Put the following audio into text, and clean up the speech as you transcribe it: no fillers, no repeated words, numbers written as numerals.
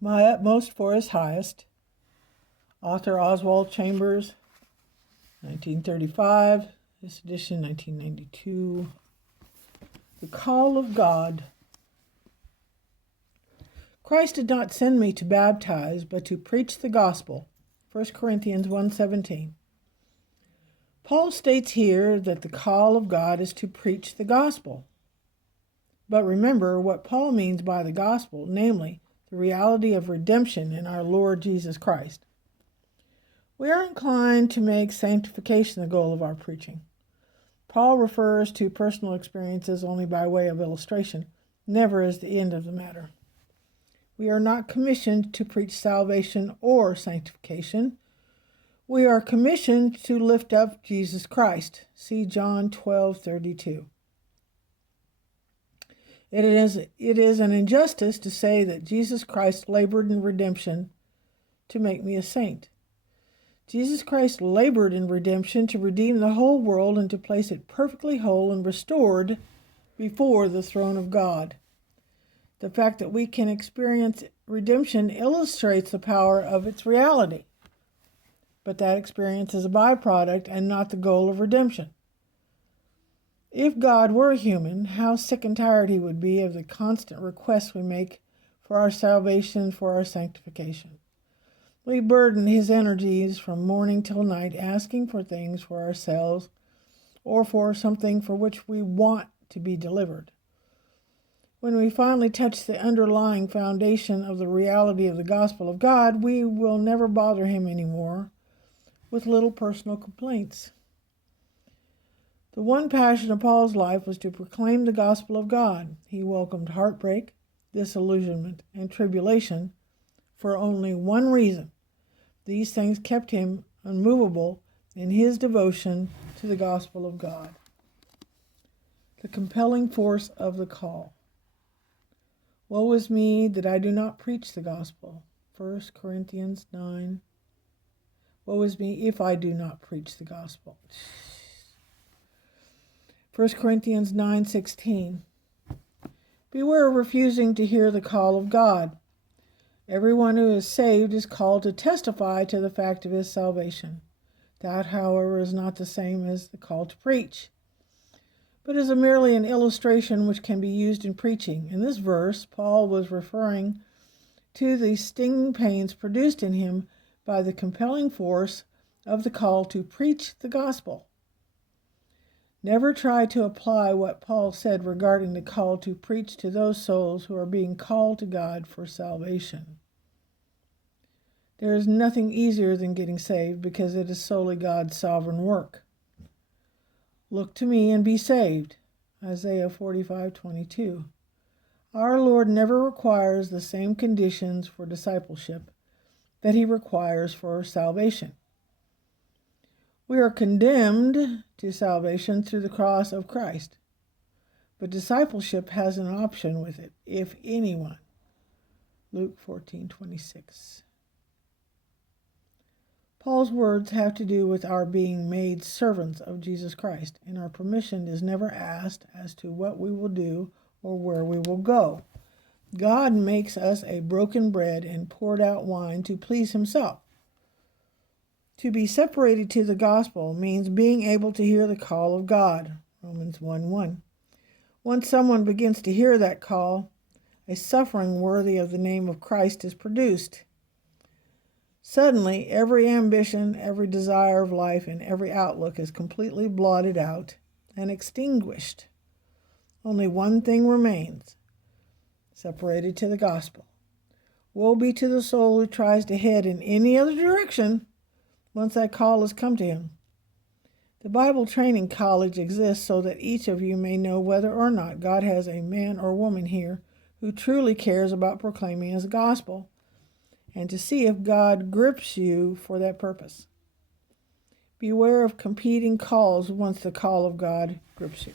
My Utmost for His Highest. Author Oswald Chambers, 1935. This edition, 1992. The Call of God. Christ did not send me to baptize, but to preach the gospel. 1 Corinthians 1:17. Paul states here that the call of God is to preach the gospel. But remember what Paul means by the gospel, namely, the reality of redemption in our Lord Jesus Christ. We are inclined to make sanctification the goal of our preaching. Paul refers to personal experiences only by way of illustration, never as the end of the matter. We are not commissioned to preach salvation or sanctification. We are commissioned to lift up Jesus Christ. See John 12:32. It is an injustice to say that Jesus Christ labored in redemption to make me a saint. Jesus Christ labored in redemption to redeem the whole world and to place it perfectly whole and restored before the throne of God. The fact that we can experience redemption illustrates the power of its reality. But that experience is a byproduct and not the goal of redemption. If God were human, how sick and tired He would be of the constant requests we make for our salvation, for our sanctification. We burden His energies from morning till night asking for things for ourselves or for something for which we want to be delivered. When we finally touch the underlying foundation of the reality of the gospel of God, we will never bother Him anymore with little personal complaints. The one passion of Paul's life was to proclaim the gospel of God. He welcomed heartbreak, disillusionment, and tribulation for only one reason. These things kept him unmovable in his devotion to the gospel of God. The compelling force of the call. Woe is me that I do not preach the gospel. 1 Corinthians 9. Woe is me if I do not preach the gospel. 1 Corinthians 9:16. Beware of refusing to hear the call of God. Everyone who is saved is called to testify to the fact of his salvation. That, however, is not the same as the call to preach, but is merely an illustration which can be used in preaching. In this verse, Paul was referring to the stinging pains produced in him by the compelling force of the call to preach the gospel. Never try to apply what Paul said regarding the call to preach to those souls who are being called to God for salvation. There is nothing easier than getting saved because it is solely God's sovereign work. Look to me and be saved. Isaiah 45:22. Our Lord never requires the same conditions for discipleship that He requires for salvation. We are condemned to salvation through the cross of Christ, but discipleship has an option with it, if anyone. Luke 14:26. Paul's words have to do with our being made servants of Jesus Christ, and our permission is never asked as to what we will do or where we will go. God makes us a broken bread and poured out wine to please Himself. To be separated to the gospel means being able to hear the call of God. Romans 1:1. Once someone begins to hear that call, a suffering worthy of the name of Christ is produced. Suddenly, every ambition, every desire of life, and every outlook is completely blotted out and extinguished. Only one thing remains: separated to the gospel. Woe be to the soul who tries to head in any other direction once that call has come to him. The Bible Training College exists so that each of you may know whether or not God has a man or woman here who truly cares about proclaiming His gospel, and to see if God grips you for that purpose. Beware of competing calls once the call of God grips you.